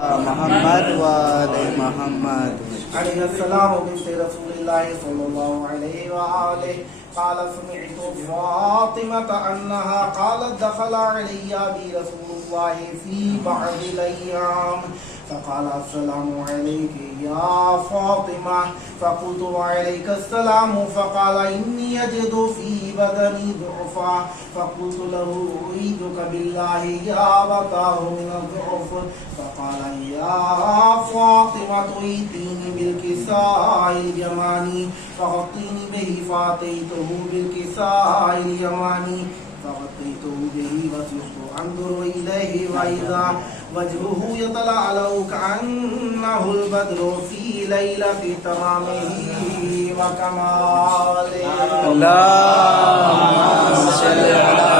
محمد وآل محمد. عليه السلام بنت رسول الله صلى الله عليه وآله قال سمعت فاطمة أنها قالت دخل علي أبي رسول الله في بعض الأيام فقال السلام عليك يا فاطمة فقلت وعليك السلام فقال إني أجد في بدني ضعفا فقلت له أعيذك بالله يا أبتاه من الضعف فقال يا فاطمة ائتيني بالكساء اليماني فغطيني به فأتيته بالكساء اليماني فغطيته به وصرت أنظر إليه وإذا وجهه يتلألأ كأنه البدر في ليلة تمامه وكماله. اللهم صل على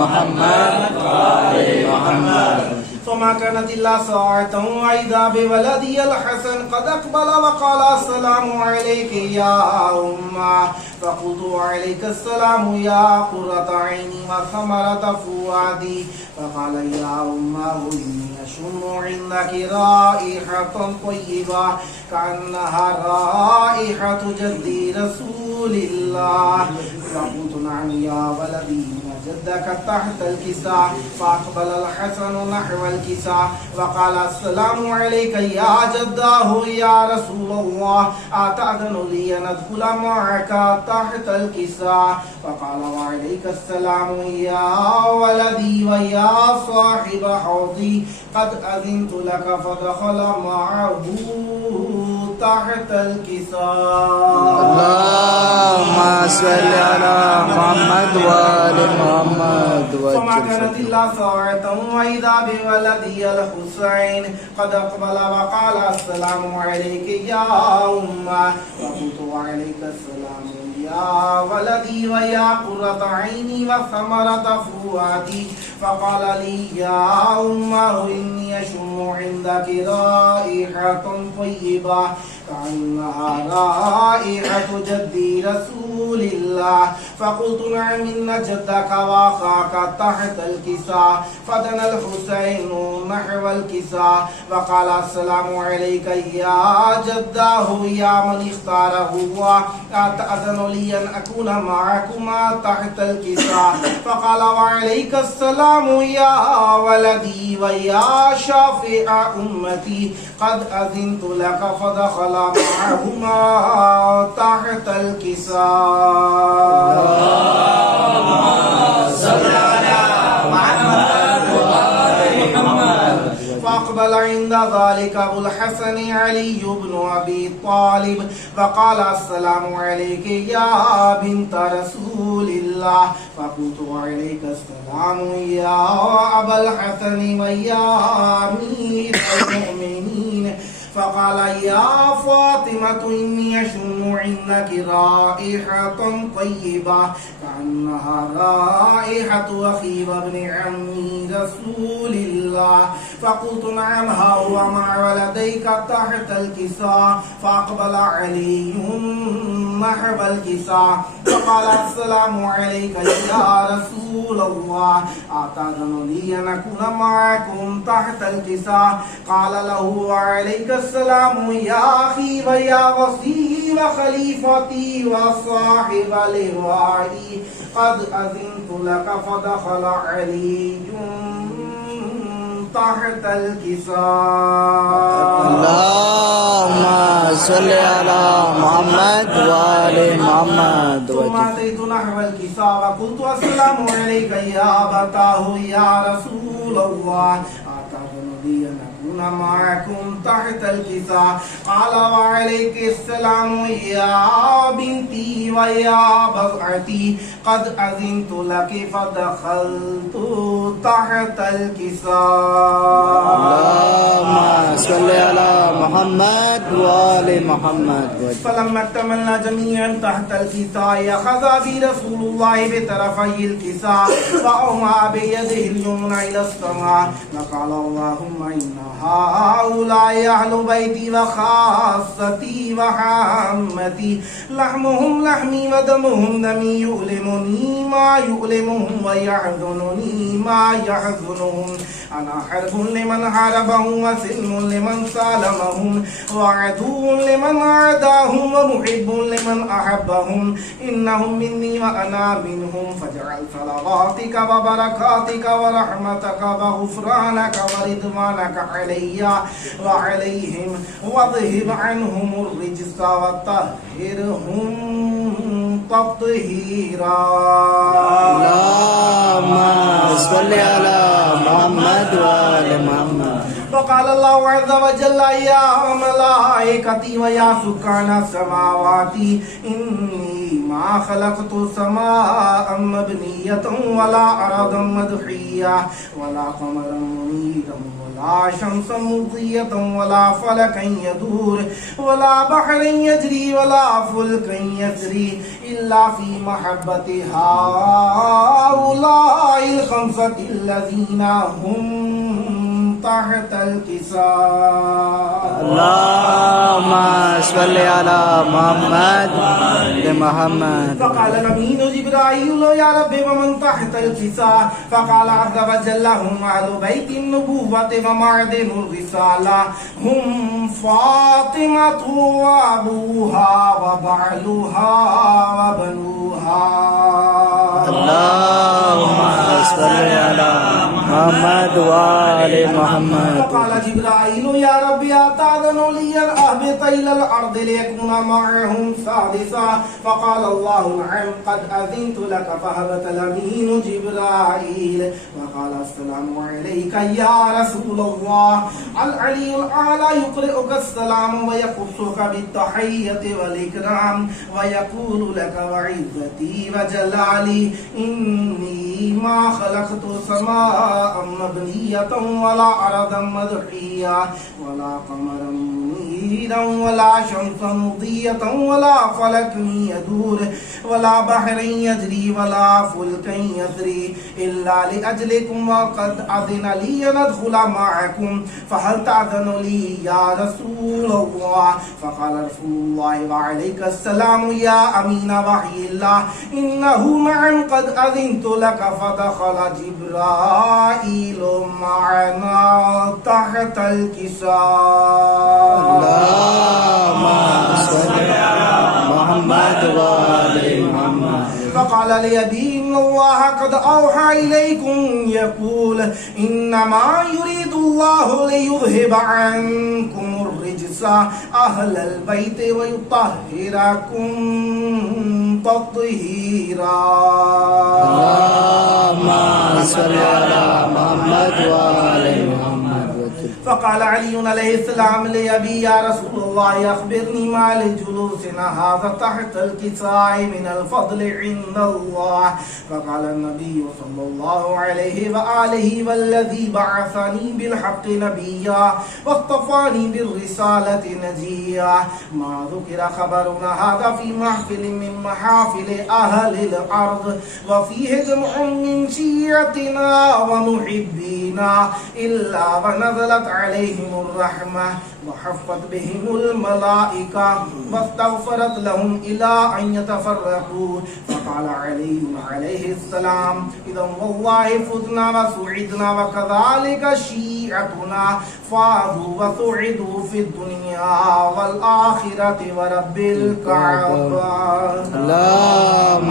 محمد وآل محمد. فما كانت إلا ساعة وإذا بولدي الحسن قد أقبل وقال السلام عليك يا أمة فقلت وعليك السلام يا قرة عيني وثمرة فؤادي فقال يا أمه إني أشم عندك رائحة طيبة كأنها رائحة جدي رسول الله فقلت نعم يا ولدي جدك تحت الكساء فأقبل الحسن نحو الكساء وقال السلام عليك يا جداه يا رسول الله أتأذن لي أن أدخل معك تحت الكساء فقال وعليك السلام يا ولدي ويا صاحب حوضي قد أذنت لك فدخل معه تحت الكساء. اللهم صل على محمد وآل محمد. فما كانت إلا ساعة وإذا بولدي الحسين قد أقبل وقال السلام عليك يا أمة وقلت وعليك السلام يا ولدي ويا قرة عيني وثمرة فؤادي فقال لي يا أمه إني أشم عندك رائحة طيبة كأنها رائحة جدي رسول الله فقلت نعم إن جدك وأخاك تحت الكساء فدنا الحسين نحو الكساء وقال السلام عليك يا جداه يا من اختاره الله أتأذن لي أن أكون معكما تحت الكساء فقال وعليك السلام يا ولدي ويا شافع أمتي قد أذنت لك فدخل معهما تحت الكساء. صل على محمد وآل محمد. فأقبل عند ذلك أبو الحسن علي بن أبي طالب فقال السلام عليك يا بنت رسول الله فقلت وعليك السلام يا أبا الحسن ويا أمير المؤمنين فقال يا فاطمة إني أشم عندك رائحة طيبة كأنها رائحة أخي وابن عمي رسول الله فقلت نعم ها هو مع ولديك تحت الكساء فأقبل علي نحو الكساء فقال السلام عليك يا رسول الله أتأذن لي أن أكون معكم تحت الكساء قال له وعليك السلام يا أخي ويا وصي وخليفتي وصاحب لوائي قد أذنت لك فدخل علي تحت الكساء. اللهم صل على محمد وآل محمد. ثم أتيت نحو الكساء وقلت السلام عليك يا أبتاه يا رسول الله أتأذن لي أن أكون معكم تحت الكساء قال وعليك السلام يا بنتي ويا بضعتي قد أذنت لك فدخلت تحت الكساء. اللهم صل على محمد وآل محمد فلما اكتملنا جميعا تحت الكساء أخذ بي رسول الله بطرفي الكساء فأومأ بيده اليمنى إلى السماء وقال اللهم إن هؤلاء أهل بيتي وخاصتي وعامتي لحمهم لحمي ودمهم دمي يؤلمني ما يؤلمهم ويحزنني ما يحزنهم أنا حرب لمن حاربهم وسلم لمن سالمهم وعدو لمن عاداهم ومحب لمن أحبهم إنهم مني وأنا منهم فاجعل صلواتك وبركاتك ورحمتك وغفرانك ورضوانك علي وعليهم واذهب عنهم الرجس وطهرهم تطهيرا اللهم صل على محمد وآل محمد وقال الله عز وجل يا ملائكتي ويا سكان السماوات إني ما خلقت سماء مبنية ولا أرضا مدحية ولا قمرا منيرا ولا شمسا مضية ولا فلكا يدور ولا بحرا يجري ولا فلكا يسري إلا في محبة هؤلاء الخمسة الذين هم تحت الكساء اللهم صل على محمد وآل محمد فقال الأمين جبرائيل يا رب ومن تحت الكساء فقال عز وجل هم أهل بيت النبوة ومعدن الرسالة هم فاطمة وأبوها وبعلها وبنوها اللهم صل على محمد وآل محمد فقال جبرائيل يا رب أتأذن لي أن أهبط إلى الأرض ليكون معهم سادسا فقال الله نعم قد أذنت لك فهبط الأمين جبرائيل وقال السلام عليك يا رسول الله العلي الأعلى يقرئك السلام ويخصك بالتحية والإكرام ويقول لك وعزتي وجلالي إني ما خلقت سماء مبنية ولا أرضا مدحية ولا قمرا منيرا ولا شمسا مضية ولا فلك يدور ولا بحر يجري ولا فلك يسري إلا لأجلكم وقد أذن لي أن أدخل معكم فهل تأذن لي يا رسول الله فقال رسول الله وعليك السلام يا أمين وحي الله إنه نعم قد أذنت لك فدخل جبرائيل معنا تحت الكساء اللهم صل على محمد وآل محمد فقال لي أبي إن الله قد أوحى إليكم يقول إنما يريد الله ليذهب عنكم الرجس أهل البيت ويطهركم تطهيرا اللهم صل على محمد وآل محمد فقال علي عليه السلام لأبي يا رسول الله أخبرني ما لجلوسنا هذا تحت الكساء من الفضل عند الله فقال النبي صلى الله عليه وآله والذي بعثني بالحق نبيا واصطفاني بالرسالة نجيا ما ذكر خبرنا هذا في محفل من محافل أهل الأرض وفيه جمع من شيعتنا ومحبينا إلا ونزلت عليهم الرحمة وحفت بهم الملائكة واستغفرت لهم إلى أن يتفرقوا فقال علي عليه السلام إذا والله فزنا وسعدنا وكذلك شيعتنا فازوا وسعدوا في الدنيا والآخرة ورب الكعبة اللهم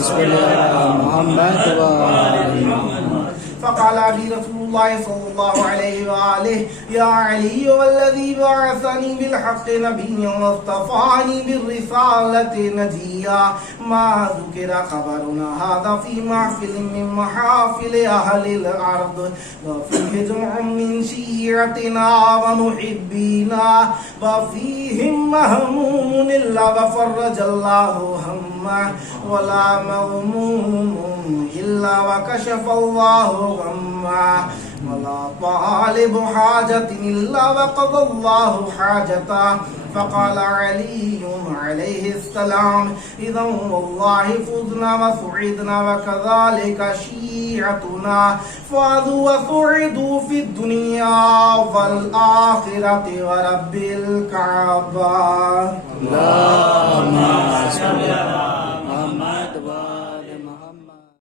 صل على محمد وآل محمد فقال أبي رسول الله صلى الله عليه وآله يا علي والذي بعثني بالحق نبيا واصطفاني بالرسالة نجيا ما ذكر خبرنا هذا في محفل من محافل أهل الأرض وفيه جمع من شيعتنا ومحبينا وفيهم مهموم إلا وفرج الله همه ولا مغموم إلا وكشف الله غمه ولا طالب حاجة إلا وقضى الله حاجته فقال علي عليه السلام إذا والله فزنا وسعدنا وكذلك شيعتنا فاذوا وسعدوا في الدنيا والآخرة ورب الكعبة اللهم صل على